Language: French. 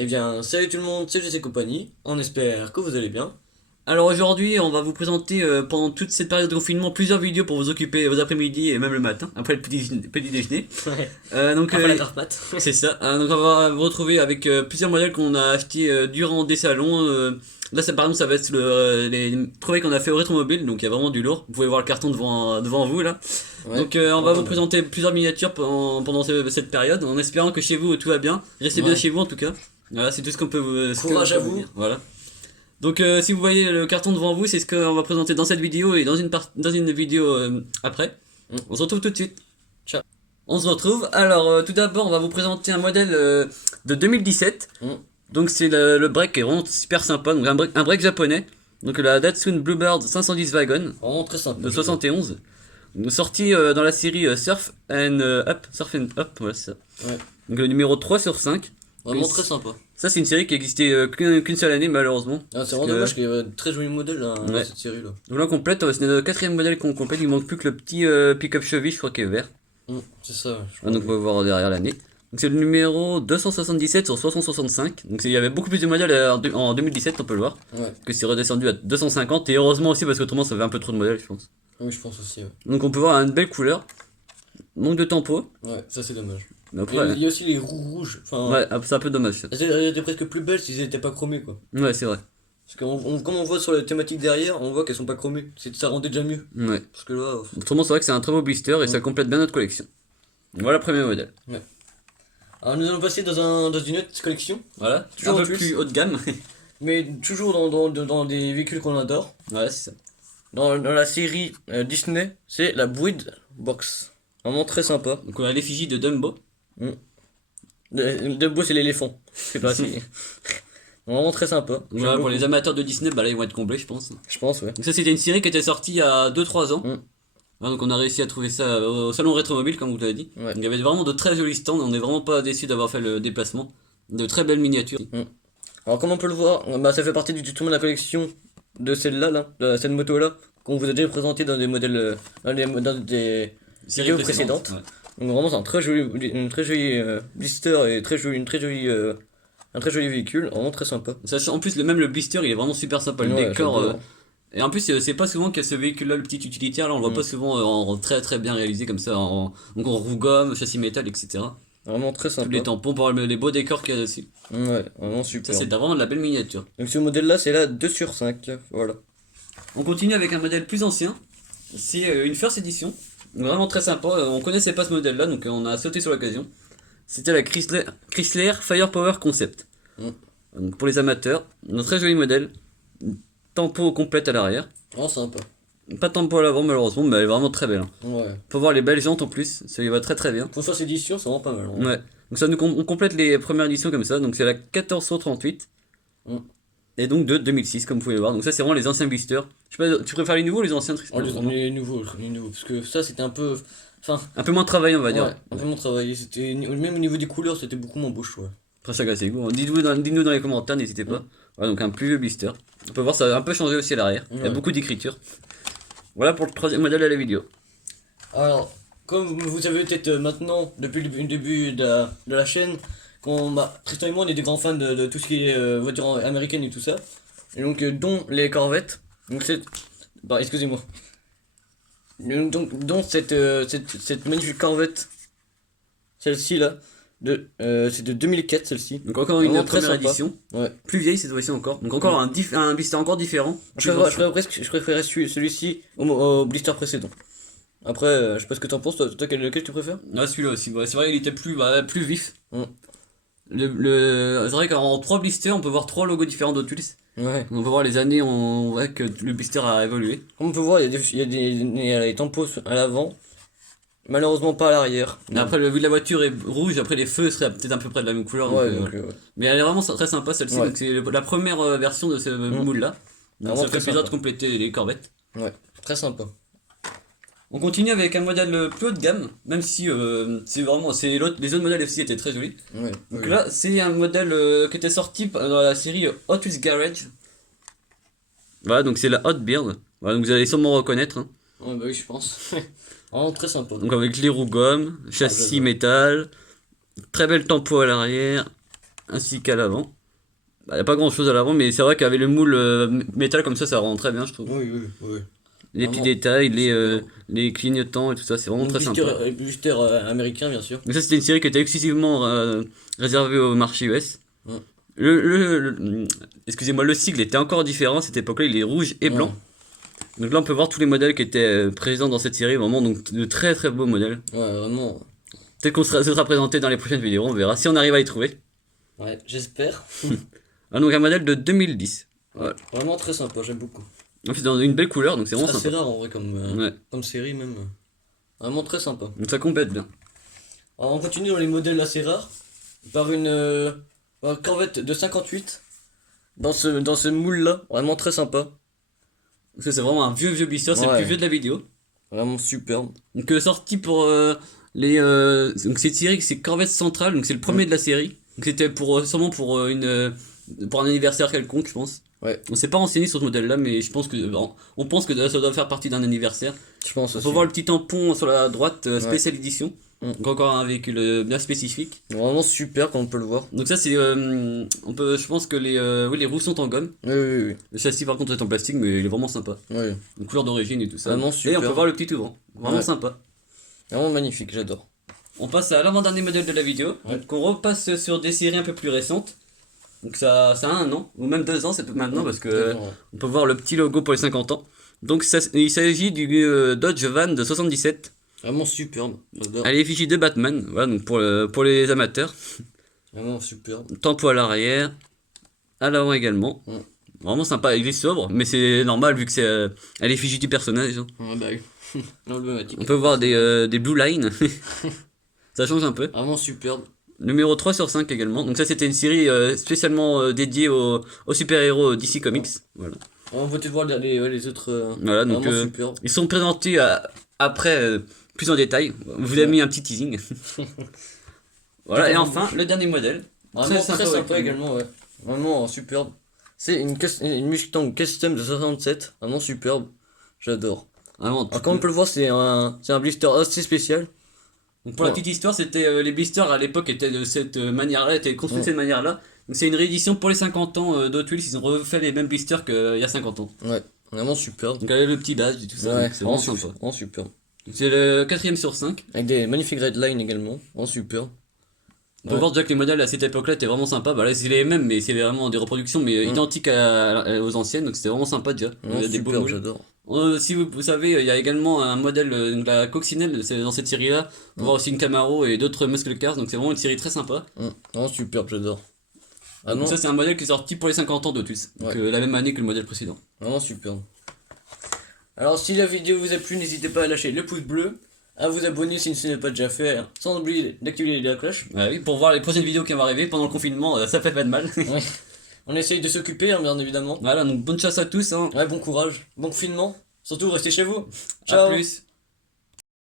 Eh bien, salut tout le monde, c'est Jesse Compagnie, on espère que vous allez bien. Alors aujourd'hui, on va vous présenter pendant toute cette période de confinement plusieurs vidéos pour vous occuper vos après-midi et même le matin, après le petit déjeuner. Ouais, Donc après la grasse mat. c'est ça. Donc on va vous retrouver avec plusieurs modèles qu'on a achetés durant des salons. Là, par exemple, ça va être les trouvailles qu'on a fait au Rétromobile, donc il y a vraiment du lourd. Vous pouvez voir le carton devant vous là. Ouais, Donc on va vous présenter plusieurs miniatures pendant cette période, en espérant que chez vous tout va bien. Restez bien ouais. chez vous en tout cas. Voilà, c'est tout ce qu'on peut vous. Courage à vous. Dire. Voilà. Donc si vous voyez le carton devant vous, c'est ce qu'on va présenter dans cette vidéo et dans une vidéo après. Mm. On se retrouve tout de suite. Ciao. On se retrouve. Alors tout d'abord, on va vous présenter un modèle de 2017. Mm. Donc c'est le break qui est vraiment super sympa. Donc un break japonais. Donc la Datsun Bluebird 510 Wagon Vraiment très simple. de 71. Sorti dans la série Surf and Up. Surf and Up, voilà c'est ça. Ouais, Donc le numéro 3 sur 5. vraiment Oui, très sympa. Ça c'est une série qui existait qu'une seule année malheureusement. Ah, c'est Parce vraiment que- dommage qu'il y ait de très jolis modèles là, dans Ouais. cette série là. Donc là on complète, c'est notre quatrième modèle qu'on complète, il manque plus que le petit pick-up cheville, je crois qu'il est vert. C'est ça, ouais, je Ah, donc on crois. va voir derrière l'année. Donc c'est le numéro 277 sur 365. Donc il y avait beaucoup plus de modèles en 2017, on peut le voir. Ouais, Que c'est redescendu à 250 et heureusement aussi parce qu'autrement ça avait un peu trop de modèles je pense. oui, je pense aussi. Ouais, Donc on peut voir une belle couleur. Manque de tempo. ouais, ça c'est dommage. Mais Et après, il y a aussi les roues rouges. Enfin, ouais, c'est un peu dommage ça. elles étaient presque plus belles s'ils étaient pas chromés quoi. Ouais, c'est vrai. Parce que comme on voit sur la thématique derrière, on voit qu'elles sont pas chromées. Ça rendait déjà mieux. Ouais. Parce que là. Autrement c'est vrai que c'est un très beau blister et ça complète bien notre collection. Voilà le premier modèle. Alors nous allons passer dans une autre collection. Voilà, Toujours un en peu plus. plus haut de gamme. Mais toujours dans des véhicules qu'on adore. Voilà, c'est ça. Dans la série Disney, c'est la Breed Box. Vraiment très sympa. Donc on a l'effigie de Dumbo. Dumbo, c'est l'éléphant. C'est pas si. Vraiment très sympa. Donc J'aime voilà, pour beaucoup. les amateurs de Disney, bah là ils vont être comblés je pense. Je pense, ouais. Donc ça c'était une série qui était sortie il y a 2-3 ans. Mm. Hein, donc on a réussi à trouver ça au salon Rétromobile comme vous l'avez dit. Ouais. Donc, il y avait vraiment de très jolis stands, on n'est vraiment pas déçus d'avoir fait le déplacement. De très belles miniatures. Alors, comme on peut le voir, bah, ça fait partie du tuto de la collection de celle-là, là, de cette moto-là, qu'on vous a déjà présenté dans des modèles. Dans des Séries vidéos précédentes. ouais. Donc, vraiment, c'est une très jolie blister et un très joli véhicule. Vraiment très sympa. En plus même le blister il est vraiment super sympa, le Ouais, décor. j'adore. Et en plus c'est pas souvent qu'il y a ce véhicule là, le petit utilitaire là, on le voit pas souvent très très bien réalisé comme ça, donc en roue gomme, châssis métal, etc. Vraiment très Tous sympa. les tampons pour les beaux décors qu'il y a dessus. Ouais, vraiment Ça super. c'est vraiment de la belle miniature. Donc ce modèle-là, c'est la 2 sur 5. Voilà. On continue avec un modèle plus ancien. C'est une First Edition. Vraiment très sympa. On connaissait pas ce modèle là, donc on a sauté sur l'occasion. C'était la Chrysler Firepower Concept. Mm. Donc pour les amateurs, un très joli modèle. Tempo complète à l'arrière. Vraiment sympa. Pas de tempo à l'avant malheureusement, mais elle est vraiment très belle. Hein. Ouais. Faut voir les belles jantes en plus, ça lui va très très bien. Pour cette édition, c'est vraiment pas mal. Hein. Ouais. Donc ça on complète les premières éditions comme ça. Donc c'est la 1438. Mm. Et donc de 2006 comme vous pouvez le voir. Donc ça c'est vraiment les anciens blisters. Je sais pas, tu préfères les nouveaux ou les anciens Oh, Tristan? les nouveaux, les nouveaux. Parce que ça, c'était un peu. Enfin, Un peu moins travaillé on va ouais, dire. un peu moins travaillé. C'était même au niveau des couleurs, c'était beaucoup moins beau, je trouve. Après chacun ses goûts. Dites-nous dans les commentaires, n'hésitez pas. Voilà, donc un plus vieux blister. On peut voir ça a un peu changé aussi à l'arrière. Il y a Ouais. beaucoup d'écriture. Voilà pour le troisième modèle de la vidéo. Alors, comme vous savez peut-être maintenant, depuis le début de la chaîne, Tristan et moi, on est des grands fans de tout ce qui est voiture américaine et tout ça. Et donc, dont les Corvettes. Donc, bah, excusez-moi. Donc, dont cette magnifique Corvette. Celle-ci là. C'est de 2004, celle-ci. Donc encore une Vraiment très première sympa. édition. Ouais. Plus vieille cette fois-ci encore. Donc encore un blister encore différent. Je préférais celui-ci au blister précédent. Après, je sais pas ce que t'en penses, toi lequel tu préfères? Ah, celui-là aussi. Ouais, c'est vrai il était plus vif. Mm. C'est vrai qu'en 3 blisters on peut voir 3 logos différents d'Otus. Ouais. On peut voir les années, on voit que le blister a évolué. Comme on peut voir, il y a des tampons à l'avant, malheureusement pas à l'arrière. Mais après, vu que la voiture est rouge, après les feux seraient peut-être à peu près de la même couleur. Ouais, Donc, donc, ouais. mais elle est vraiment très sympa celle-ci. Ouais. Donc c'est la première version de ce moule-là. Donc Vraiment ça fait très plaisir de sympa. compléter les corvettes. Ouais, très sympa. On continue avec un modèle plus haut de gamme, même si les autres modèles aussi étaient très jolis. Ouais. Donc Ouais. là, c'est un modèle qui était sorti dans la série Hot Wheels Garage. Voilà, donc c'est la Hot Beard. Voilà, donc vous allez sûrement reconnaître. Hein. Ouais, bah oui, je pense. Vraiment très sympa. Donc avec les roues gomme, châssis je vois. métal, très belle tempo à l'arrière. ainsi qu'à l'avant. Bah, y a pas grand chose à l'avant, mais c'est vrai qu'avec le moule métal comme ça rend très bien, je trouve. Oui, oui, oui. Les petits Vraiment, détails, super. les clignotants et tout ça, c'est vraiment Donc, très sympa. blister américain, bien sûr. Mais ça, c'était une série qui était exclusivement réservée au marché US. Ouais. Excusez-moi, le sigle était encore différent à cette époque-là, il est rouge et blanc. Ouais, Donc là, on peut voir tous les modèles qui étaient présents dans cette série, vraiment, donc de très très beaux modèles. ouais, vraiment. Peut-être qu'on se sera présenté dans les prochaines vidéos, on verra si on arrive à les trouver. Ouais, j'espère. Ah, donc un modèle de 2010. Ouais, vraiment très sympa, j'aime beaucoup. En plus, dans une belle couleur, donc c'est C'est vraiment assez sympa. rare en vrai Ouais, comme série même. Vraiment très sympa. donc ça complète bien. Alors on continue dans les modèles assez rares. Par une Corvette de 58. Dans ce moule là. Vraiment très sympa. Parce que c'est vraiment un vieux blister, c'est le Ouais. plus vieux de la vidéo. Vraiment superbe. Donc sorti pour donc cette série, c'est Corvette Central, donc c'est le premier de la série. Donc c'était pour sûrement pour un anniversaire quelconque, je pense. Ouais, On s'est pas renseigné sur ce modèle-là, mais je pense que on pense que ça doit faire partie d'un anniversaire. je pense On aussi. peut voir le petit tampon sur la droite, spécial édition. Mm. Donc encore un véhicule bien spécifique. Vraiment super comme on peut le voir. Donc ça c'est je pense que les roues sont en gomme. Oui, oui, oui. Le châssis par contre est en plastique, mais il est vraiment sympa. Oui. Une couleur d'origine et tout ça. Vraiment Et on super. peut voir le petit ouvrant. Vraiment Ouais. sympa. Vraiment magnifique, j'adore. On passe à l'avant-dernier modèle de la vidéo. Ouais. Donc on repasse sur des séries un peu plus récentes. Donc ça a 1 an, ou même 2 ans, c'est maintenant, parce que Vraiment, on peut voir le petit logo pour les 50 ans. Donc il s'agit du Dodge Van de 77, vraiment superbe, j'adore. à l'effigie de Batman, voilà, donc pour les amateurs. Vraiment superbe. Tempo à l'arrière, à l'avant également. Ouais. Vraiment sympa, il est sobre, mais c'est normal vu que c'est à l'effigie du personnage. Hein. Ouais, bah oui. Emblématique. On peut voir des blue lines, ça change un peu. Vraiment superbe. Numéro 3 sur 5 également. Donc ça c'était une série spécialement dédiée aux super-héros DC Comics. Voilà. On va peut-être voir les autres. Voilà, donc Vraiment superbe. ils sont présentés après plus en détail. Vous avez mis un petit teasing. Voilà, et enfin le dernier modèle. Vraiment très sympa également. également, ouais. Vraiment superbe. C'est une Mustang Custom de 67. Vraiment superbe. J'adore. Vraiment, Alors, comme on peut le voir, c'est un blister assez spécial. donc pour la petite histoire, c'était les blisters à l'époque étaient de cette manière-là, étaient construits de cette manière-là. Donc c'est une réédition pour les 50 ans d'Hot Wheels, ils ont refait les mêmes blisters qu'il y a 50 ans. Ouais, vraiment superbe. Donc avec le petit badge et tout ça, Ouais, donc c'est vraiment vraiment, sympa. vraiment superbe. Donc, c'est le 4ème sur 5. Avec des magnifiques red lines également. Vraiment superbe. On peut Ouais. voir déjà que les modèles à cette époque-là étaient vraiment sympas. Bah là, c'est les mêmes, mais c'est vraiment des reproductions mais identiques aux anciennes. Donc c'était vraiment sympa déjà. Il y Vraiment a des beaux superbe, moules. j'adore. Si vous savez, il y a également un modèle, donc la coccinelle, c'est dans cette série-là. On peut voir aussi une Camaro et d'autres muscle cars. Donc c'est vraiment une série très sympa. Vraiment superbe, j'adore. Ah non, Donc ça, c'est un modèle qui est sorti pour les 50 ans d'Otus. Donc Ouais. la même année que le modèle précédent. vraiment superbe. Alors si la vidéo vous a plu, n'hésitez pas à lâcher le pouce bleu, à vous abonner si ce n'est pas déjà fait, sans oublier d'activer la cloche. Ouais, oui, pour voir les prochaines vidéos qui vont arriver pendant le confinement, ça fait pas de mal. Ouais. On essaye de s'occuper, hein, bien évidemment. Voilà, donc bonne chasse à tous. Hein. Ouais, bon courage, bon confinement. Surtout, restez chez vous. À Ciao. plus.